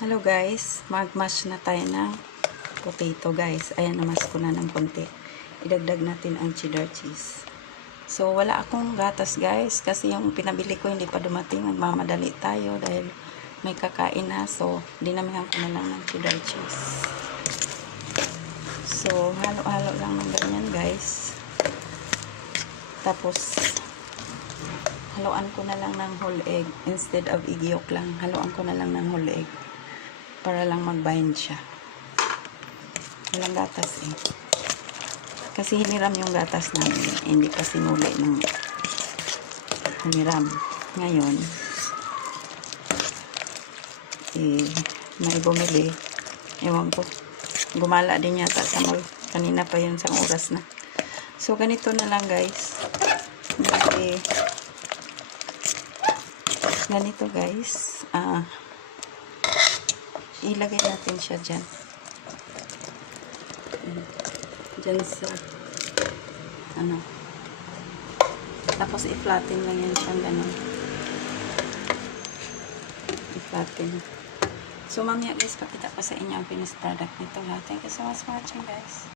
Hello guys, mag-mash na tayo ng potato guys. Ayan, namas ko na ng konti. Idagdag natin ang cheddar cheese. So, wala akong gatas guys kasi yung pinabili ko hindi pa dumating. Nagmamadali tayo dahil may kakain na. So, dinamihan ko na lang ng cheddar cheese. So, halo-halo lang ng ganyan guys. Tapos, haluan ko na lang ng whole egg. Instead of egg yolk lang, haluan ko na lang ng whole egg. Para lang mag-bind siya. Walang gatas eh. Kasi hiniram yung gatas namin. Hindi pa sinuli ng hiniram. Ngayon, may bumili. Ewan ko. Gumala din yata sa mall. Kanina pa yun sa oras na. So, ganito na lang guys. Ganito guys. Ilagay natin siya dyan. Dyan sa tapos i-flatten lang yan siyang ganun. I-flatten. So mamaya guys, pakita ko sa inyo ang finished product nito. Thank you so much for watching guys.